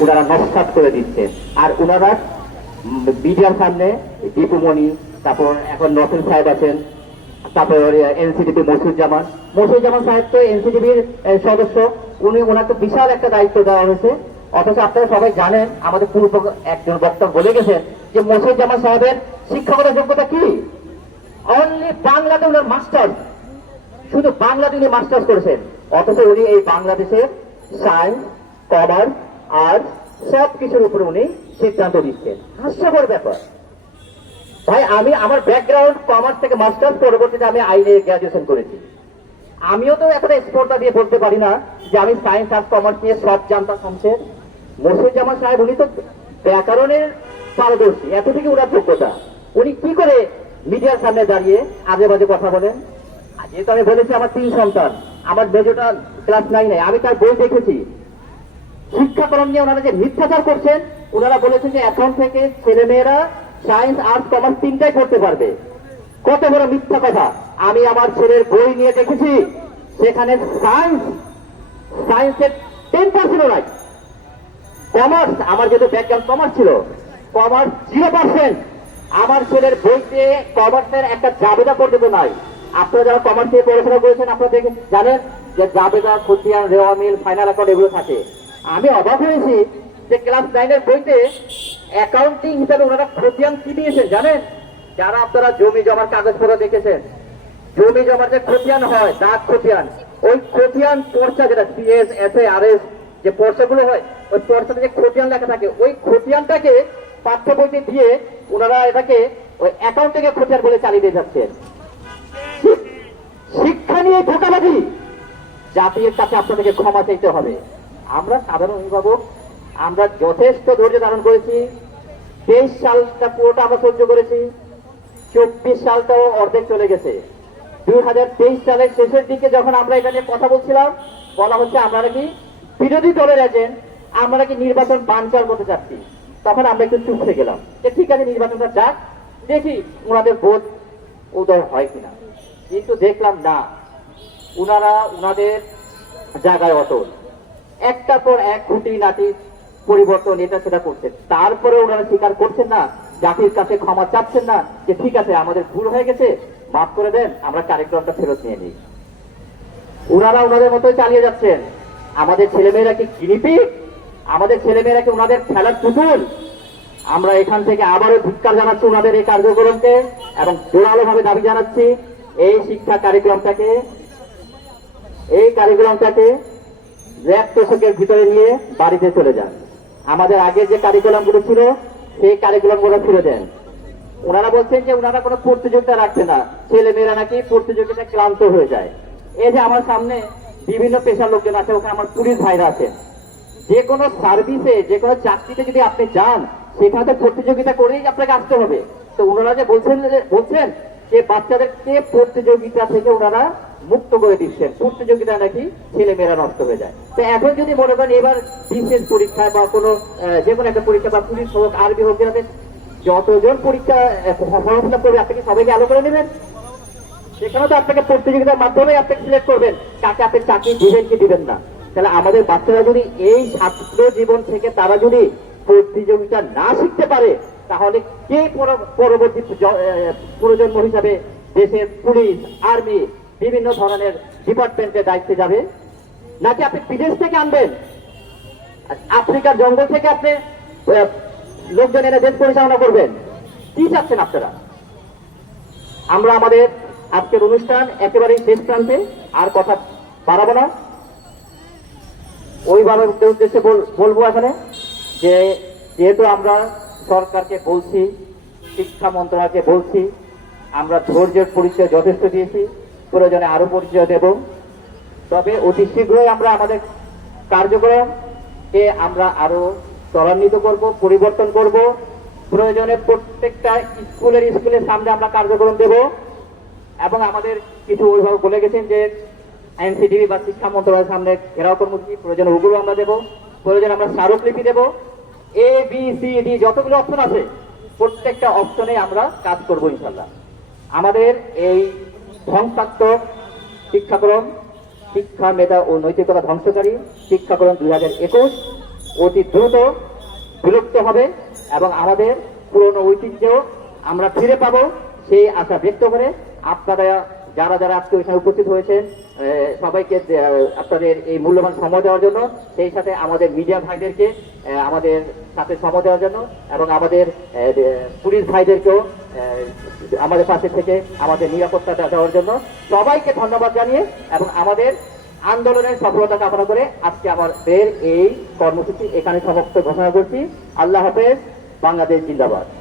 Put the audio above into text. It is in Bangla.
ওনারা নস্বাত করে দিচ্ছে। আর ওনারা মিডিয়ার সামনে দীপুমণি, তারপর এখন নতুন সাহেব আছেন, তারপর এনসিটিভি মসুরজামান মসুরজামান সাহেব তো এনসিটিভির সদস্য। উনি ওনাকে বিশাল একটা দায়িত্ব দেওয়া হয়েছে। অথচ আপনারা সবাই জানেন, আমাদের পূর্ব একজন বক্তা বলে গেছেন যে মসুরজামান সাহেবের শিক্ষকতার যোগ্যতা কি? অনলি বাংলাতে ওনার মাস্টার শুধু বাংলাতে উনি মাস্টার্স করেছেন। অথচ উনি এই বাংলাদেশের সায়েন্স, কমার্স আর্টস সব কিছুর উপরে উনি সিদ্ধান্ত দিচ্ছেন হাস্যকর ব্যাপার। ভাই, আমি আমার ব্যাকগ্রাউন্ড কমার্স থেকে মাস্টার্স পরবর্তীতে আমি আইনে গ্রাজুয়েশন করেছি। আমিও তো এখন স্পর্ধা দিয়ে বলতে পারি না যে আমি সায়েন্স আর কমার্স নিয়ে সব জানতাম সংসের। মসুজ্জামান সাহেব, উনি তো ব্যাকরণের পারদর্শী এত থেকে ওনার যোগ্যতা। উনি কি করে মিডিয়ার সামনে দাঁড়িয়ে আজে বাজে কথা বলেন? আর যেহেতু আমি বলেছি আমার তিন সন্তান, আমার মেজোটা ক্লাস নাইনে আমি তার বই দেখেছি। শিক্ষাকরণ নিয়ে ওনারা যে মিথ্যাচার করছেন, ওনারা বলেছেন যে এখন থেকে ছেলেমেয়েরা সায়েন্স আর্টস কমার্স তিনটাই করতে পারবে। কত বড় মিথ্যা কথা। আমি আমার ছেলের বই নিয়ে দেখেছি, সেখানে সায়েন্স সায়েন্সের টেন পার্সেন্ট নাই। কমার্স আমার যেহেতু ব্যাকগ্রাউন্ড কমার্স ছিল কমার্স জিরো পার্সেন্ট আমার ছেলের বইতে কমার্সের একটা জাবেদা পর্যন্ত নাই। আপনারা যারা কমার্স নিয়ে পড়াশোনা করেছেন, আপনারা দেখে জানেন যে জাবেদা, খতিয়ান, রেওয়া মিল ফাইনাল অ্যাকাউন্ট এগুলো থাকে। আমি অবাক হয়েছি যে ক্লাস নাইনের বইতে অ্যাকাউন্টিং হিসাবে ওনারা খতিয়ান কি দিয়েছেন জানেন? যারা আপনারা জমি জমার কাগজপত্র দেখেছেন, জমি জমার যে খতিয়ান হয়, দাগ খতিয়ান, ওই খতিয়ান পর্চা যেটা CS S A R S যে পর্চাগুলো হয়, ওই পর্চাতে যে খতিয়ান লেখা থাকে, ওই খতিয়ানটাকে পাঠ্য বইতে দিয়ে ওনারা এটাকে ওই অ্যাকাউন্ট থেকে খতিয়ান বলে চালিয়ে দিয়ে যাচ্ছেন। শিক্ষা নিয়ে ধোকাবাজি। জাতির কাছে আপনাদেরকে ক্ষমা চাইতে হবে। আমরা সাধারণ অভিভাবক, আমরা যথেষ্ট ধৈর্য ধারণ করেছি। তেইশ সালটা পুরোটা আমরা সহ্য করেছি। চব্বিশ সালটাও অর্ধেক চলে গেছে। দুই হাজার তেইশ সালের শেষের দিকে যখন আমরা এখানে কথা বলছিলাম, বলা হচ্ছে আমরা নাকি বিরোধী দলের এজেন্ট আমরা নাকি নির্বাচন বানচাল করতে চাচ্ছি। তখন আমরা একটু চুপ হয়ে গেলাম। যে ঠিক আছে, নির্বাচনটা যাক, দেখি ওনাদের বোধ উদয় হয় কিনা। কিন্তু দেখলাম না। উনারা, উনাদের জায়গায় অটল। একটা পর এক খুঁটি নাটি পরিবর্তন এটা সেটা করছেন। তারপরে ওনারা স্বীকার করছেন না, জাতির কাছে ক্ষমা চাচ্ছেন না, যে ঠিক আছে, আমাদের ভুল হয়ে গেছে, মাফ করে দেন, আমরা কার্যক্রমটা ফেরত নিয়ে নিই। ওনারা ওনাদের মতোই চালিয়ে যাচ্ছেন। আমাদের ছেলেমেয়েরা কি গিনিপি আমাদের ছেলেমেয়েরা কি ওনাদের খেলার পুতুল? আমরা এখান থেকে আবারও ধিক্কার জানাচ্ছি ওনাদের এই কার্যক্রমকে এবং জোরালো ভাবে দাবি জানাচ্ছি, এই শিক্ষা কার্যক্রমটাকে এই কারিকুলামটাকে র্যাপ তোষকের ভিতরে নিয়ে বাড়িতে চলে যান। আমাদের আগে যে কারিকুলামগুলো ছিল, সেই কারিকুলামগুলো ফিরে দেন। ওনারা বলছেন যে ওনারা কোনো প্রতিযোগিতা রাখছে না। ছেলে মেয়েরা নাকি প্রতিযোগিতা ক্লান্ত হয়ে যায়। এই যে আমার সামনে বিভিন্ন পেশার লোকজন আছে, ওখানে আমার পুলিশ ভাইরা আছেন যে কোনো সার্ভিসে যে কোনো চাকরিতে যদি আপনি যান, সেখানে তো প্রতিযোগিতা করেই আপনাকে আসতে হবে। তো ওনারা যে বলছেন বলছেন যে বাচ্চাদেরকে প্রতিযোগিতা থেকে ওনারা মুক্ত করে দিচ্ছেন। প্রতিযোগিতা নাকি ছেলে মেয়েরা নষ্ট হয়ে যায়। তো এখন যদি মনে করেন এবার বিশেষ পরীক্ষা বা কোনো যে কোনো একটা পরীক্ষা বা পুলিশ হোক আরবি হোক যেটাতে যতজন পরীক্ষা ফর্ম ফিল করবে, আপনাকে সবাইকে আলো করে নেবেন। সেখানে তো আপনাকে প্রতিযোগিতার মাধ্যমে আপনাকে সিলেক্ট করবেন, কাকে আপনি চাকরি দিবেন কি দিবেন না। তাহলে আমাদের বাচ্চারা যদি এই ছাত্র জীবন থেকে তারা যদি প্রতিযোগিতা না শিখতে পারে, তাহলে কে পর- পরবর্তী প্রজন্ম হিসাবে দেশের পুলিশ, আর্মি বিভিন্ন ধরনের ডিপার্টমেন্টের দায়িত্বে যাবে। নাকি আপনি বিদেশ থেকে আনবেন? আফ্রিকার জঙ্গল থেকে আপনি লোকজন এনে দেশ পরিচালনা করবেন। কি চাচ্ছেন আপনারা? আমরা আমাদের আজকের অনুষ্ঠান একেবারেই শেষ প্রান্তে, আর কথা বাড়াবো না। ওইভাবে উদ্দেশ্যে বল- বলব এখানে যে, যেহেতু আমরা সরকারকে বলছি, শিক্ষা মন্ত্রণালয়কে বলছি, আমরা ধৈর্যের পরিচয় যথেষ্ট দিয়েছি। প্রয়োজনে আরও পরিচয় দেব। তবে অতি শীঘ্রই আমরা আমাদের কার্যক্রমকে আমরা আরও ত্বরান্বিত করব, পরিবর্তন করব। প্রয়োজনে প্রত্যেকটা স্কুলের স্কুলের সামনে আমরা কার্যক্রম দেব। এবং আমাদের কিছু অভিভাবক বলে গেছেন যে, এনসিটিভি বা শিক্ষা মন্ত্রণালয়ের সামনে ঘেরাও কর্মসূচি, প্রয়োজন ওগুলো আমরা দেবো, প্রয়োজন আমরা স্মারকলিপি দেবো। এ বি সি ডি যতগুলো অপশন আছে, প্রত্যেকটা অপশনে আমরা কাজ করব ইনশাল্লাহ আমাদের এই ধ্বংসাত্মক শিক্ষাক্রম শিক্ষা, মেধা ও নৈতিকতা ধ্বংসকারী শিক্ষাক্রম দুই হাজার একুশ অতি দ্রুত বিলুপ্ত হবে এবং আমাদের পুরনো ঐতিহ্য আমরা ফিরে পাবো সেই আশা ব্যক্ত করে আপনারা যারা যারা আজকে ওইখানে উপস্থিত হয়েছেন সবাইকে আপনাদের এই মূল্যবান সময় দেওয়ার জন্য, সেই সাথে আমাদের মিডিয়া ভাইদেরকে আমাদের সাথে সময় দেওয়ার জন্য এবং আমাদের পুলিশ ভাইদেরকেও আমাদের পাশে থেকে আমাদের নিরাপত্তা দেওয়ার জন্য সবাইকে ধন্যবাদ জানিয়ে এবং আমাদের আন্দোলনের সফলতা কামনা করে আজকে আমাদের এই কর্মসূচি এখানে সমস্ত ঘোষণা করছি। আল্লাহ হাফেজ, বাংলাদেশ জিন্দাবাদ।